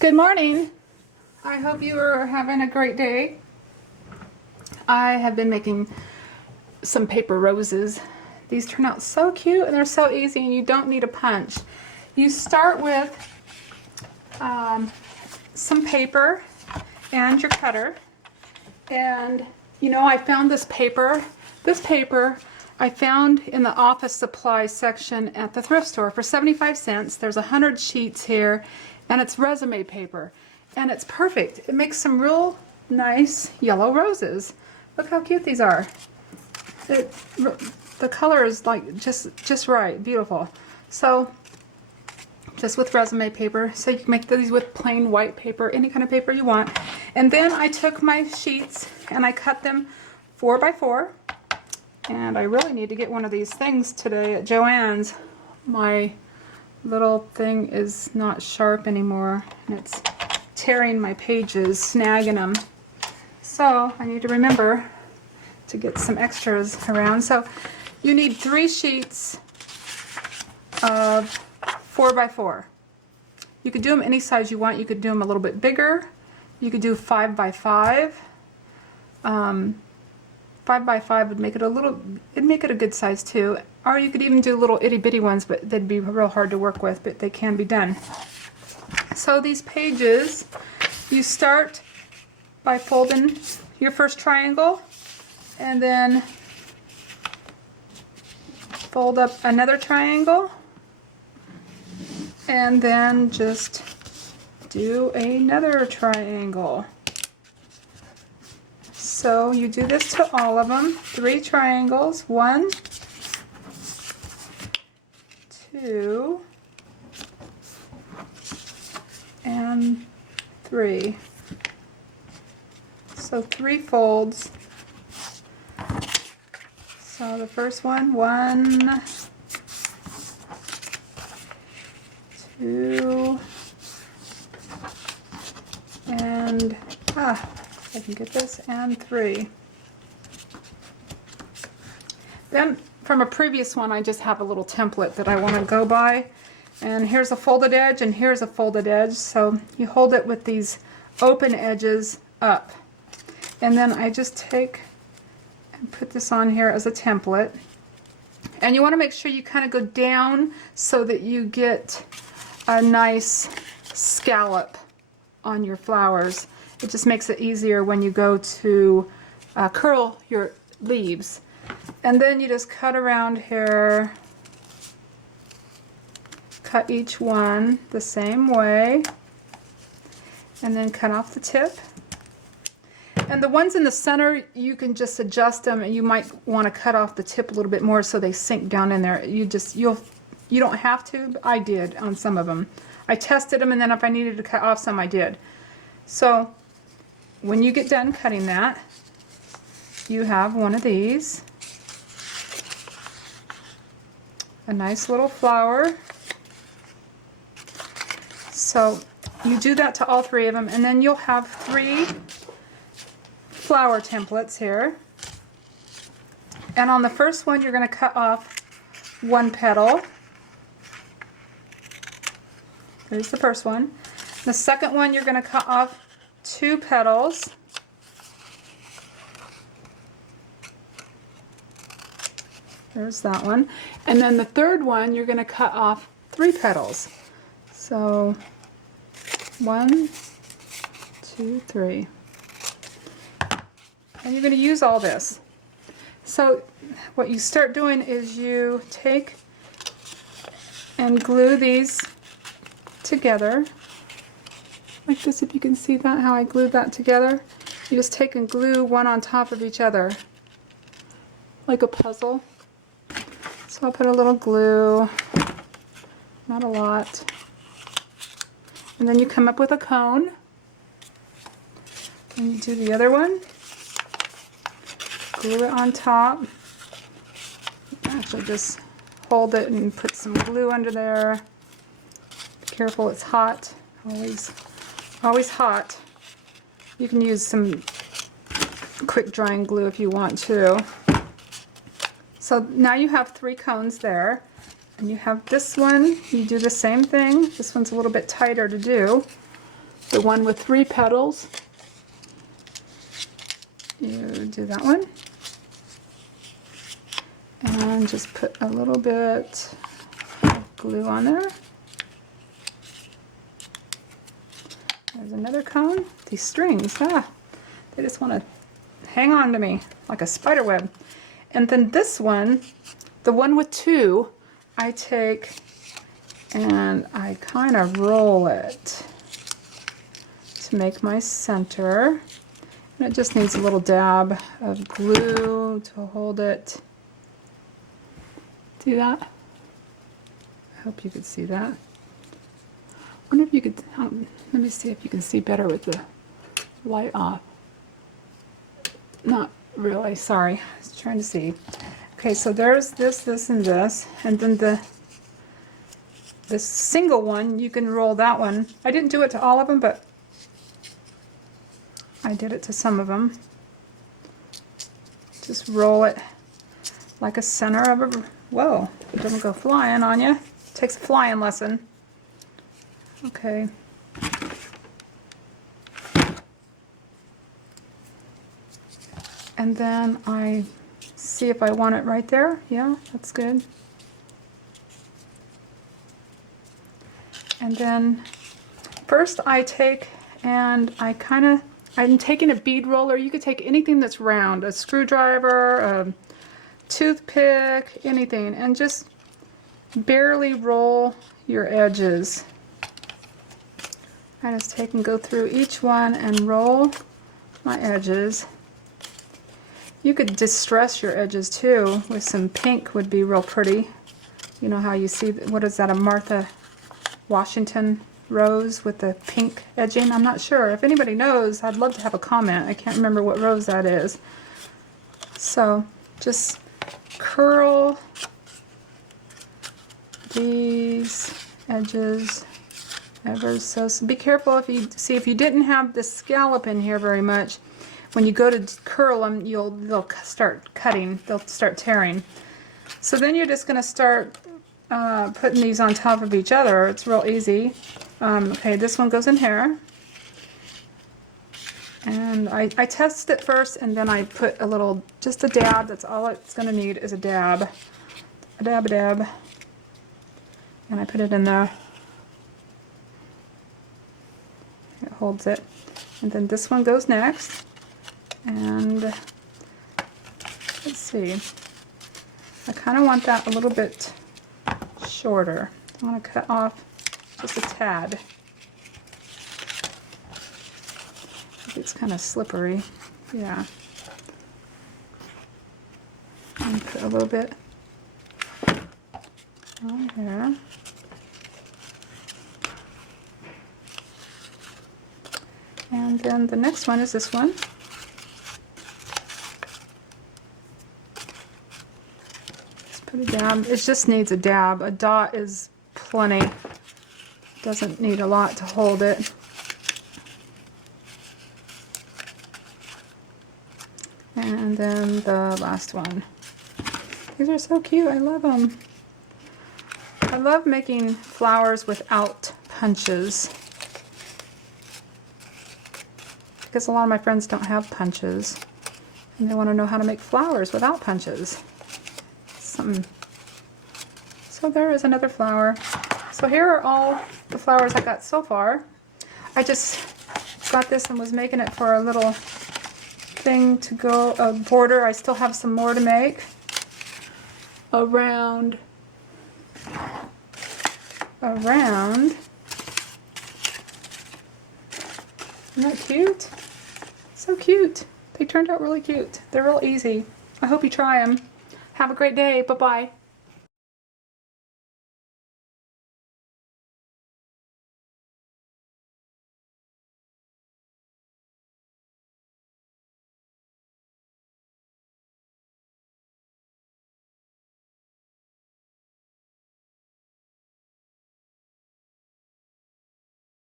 Good morning. I hope you are having a great day. I have been making some paper roses. These turn out so cute and they're so easy and you don't need a punch. You start with some paper and your cutter. And you know, I found this paper. This paper I found in the office supply section at the thrift store for 75 cents. There's 100 sheets here and it's resume paper. And it's perfect. It makes some real nice yellow roses. Look how cute these are. The color is like just right, beautiful. So just with resume paper, so you can make these with plain white paper, any kind of paper you want. And then I took my sheets and I cut them 4 by 4. And I really need to get one of these things today at Joann's. My little thing is not sharp anymore and it's tearing my pages, snagging them. So I need to remember to get some extras around. So you need 3 sheets of 4 by 4. You could do them any size you want. You could do them a little bit bigger. You could do 5 by 5. 5 by 5 would make it it'd make it a good size too. Or you could even do little itty bitty ones, but they'd be real hard to work with, but they can be done. So these pages, you start by folding your first triangle and then fold up another triangle and then just do another triangle. So you do this to all of them. 3 triangles. 1, 2, and 3. So 3 folds. So the first one, 1, 2, and I can get this, and 3. Then from a previous one I just have a little template that I want to go by, and here's a folded edge and here's a folded edge, so you hold it with these open edges up, and then I just take and put this on here as a template, and you want to make sure you kind of go down so that you get a nice scallop on your flowers. It just makes it easier when you go to curl your leaves. And then you just cut around here, cut each one the same way, and then cut off the tip. And the ones in the center, you can just adjust them, and you might want to cut off the tip a little bit more so they sink down in there. You don't have to, but I did on some of them. I tested them, and then if I needed to cut off some, I did. So when you get done cutting that, you have one of these, a nice little flower. So you do that to all 3 of them, and then you'll have 3 flower templates here. And on the first one, you're going to cut off 1 petal. There's the first one. The second one, you're going to cut off 2 petals. There's that one. And then the third one, you're going to cut off 3 petals. So 1, 2, 3. And you're going to use all this. So what you start doing is you take and glue these together like this. If you can see that, how I glued that together, you just take and glue one on top of each other like a puzzle. So I'll put a little glue, not a lot, and then you come up with a cone and you do the other one, glue it on top. Actually just hold it and put some glue under there. Be careful, it's hot. Always hot. You can use some quick drying glue if you want to. So now you have 3 cones there, and you have this one. You do the same thing. This one's a little bit tighter to do. the one with 3 petals. You do that one. And just put a little bit of glue on there. There's another cone. These strings, they just want to hang on to me like a spider web. And then this one, the one with 2, I take and I kind of roll it to make my center. And it just needs a little dab of glue to hold it. See that? I hope you could see that. I wonder if you could, let me see if you can see better with the light off. Not really, sorry. I was trying to see. Okay, so there's this, this, and this. And then the single one, you can roll that one. I didn't do it to all of them, but I did it to some of them. Just roll it like a center of a, whoa, it doesn't go flying on you. Takes a flying lesson. Okay. And then I see if I want it right there. Yeah, that's good. And then first I take and I'm taking a bead roller. You could take anything that's round, a screwdriver, a toothpick, anything, and just barely roll your edges. I just take and go through each one and roll my edges. You could distress your edges too with some pink, would be real pretty. You know how you see, what is that, a Martha Washington rose with the pink edging? I'm not sure. If anybody knows, I'd love to have a comment. I can't remember what rose that is. So just curl these edges ever so. Be careful if you didn't have the scallop in here very much. When you go to curl them, they'll start cutting. They'll start tearing. So then you're just going to start putting these on top of each other. It's real easy. Okay, this one goes in here. And I test it first, and then I put a little, just a dab. That's all it's going to need is a dab. A dab, a dab. And I put it in there. It holds it. And then this one goes next. And let's see. I kind of want that a little bit shorter. I want to cut off just a tad. It's kind of slippery. Yeah. And put a little bit on here. And then the next one is this one. Just put a dab. It just needs a dab. A dot is plenty. Doesn't need a lot to hold it. And then the last one. These are so cute. I love them. I love making flowers without punches, because a lot of my friends don't have punches and they want to know how to make flowers without punches. So there is another flower. So here are all the flowers I got so far. I just got this and was making it for a little thing to go, a border. I still have some more to make around. Isn't that cute? So cute. They turned out really cute. They're real easy. I hope you try them. Have a great day. Bye-bye.